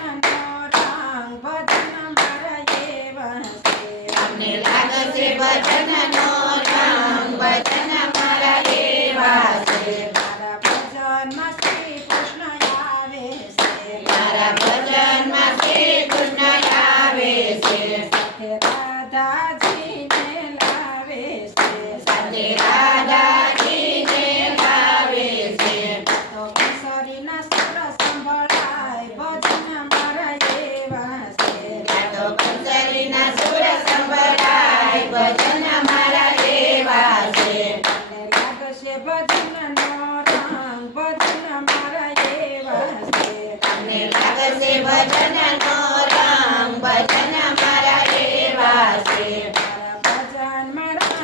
ભજન ભજન ભજન અમારા દેવા છે. લાગશે ભજન નો રંગ છે. તમને લાગશે ભજન નો રંગ ભજન અમારા એવા છે. મારા ભજન મારા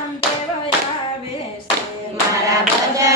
મારા ભજન